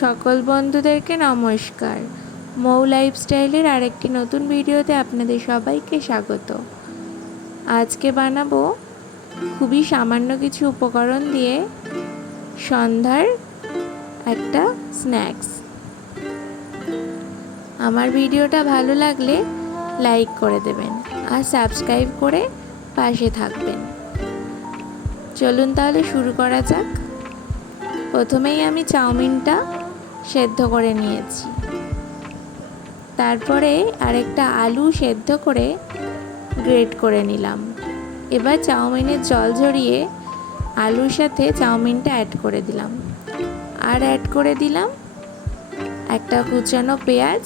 সকল বন্ধুদেরকে নমস্কার। মৌ লাইফস্টাইলের আরেকটি নতুন ভিডিওতে আপনাদের সবাইকে স্বাগত। আজকে বানাবো খুবই সামান্য কিছু উপকরণ দিয়ে সন্ধ্যার একটা স্ন্যাক্স। আমার ভিডিওটা ভালো লাগলে লাইক করে দেবেন আর সাবস্ক্রাইব করে পাশে থাকবেন। চলুন তাহলে শুরু করা যাক। প্রথমেই আমি চাউমিনটা সেদ্ধ করে নিয়েছি, তারপরে আরেকটা আলু সেদ্ধ করে গ্রেট করে নিলাম। এবার চাউমিনের জল ঝরিয়ে আলুর সাথে চাউমিনটা অ্যাড করে দিলাম, আর অ্যাড করে দিলাম একটা কুচানো পেঁয়াজ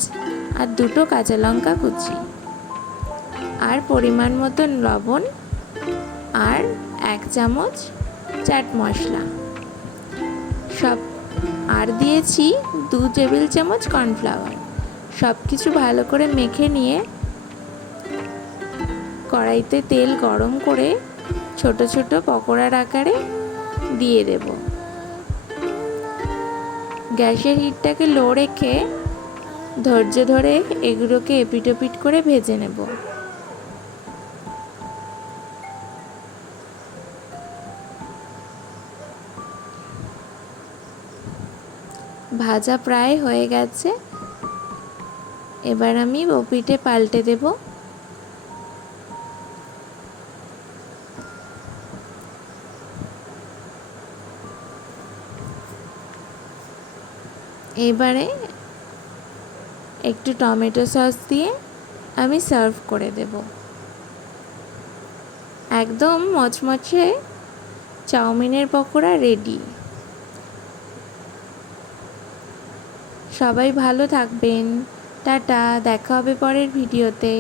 আর দুটো কাঁচা লঙ্কা কুচি, আর পরিমাণ মতো লবণ আর 1 চামচ চাট মশলা সব, আর দিয়েছি 2 টেবিল চামচ কর্নফ্লাওয়ার। সব কিছু ভালো করে মেখে নিয়ে কড়াইতে তেল গরম করে ছোট ছোট পকোড়ার আকারে দিয়ে দেব। গ্যাসের হিটটাকে লো রেখে ধৈর্য ধরে এগুলোকে এপিট ওপিট করে ভেজে নেব। ভাজা প্রায় হয়ে গেছে, এবার আমি ওপিঠে পাল্টে দেব। এবারে একটু টমেটো সস দিয়ে আমি সার্ভ করে দেব। একদম মচমচে চাউমিনের পকোড়া রেডি। সবাই ভালো থাকবেন। টাটা, দেখা হবে পরের ভিডিওতে।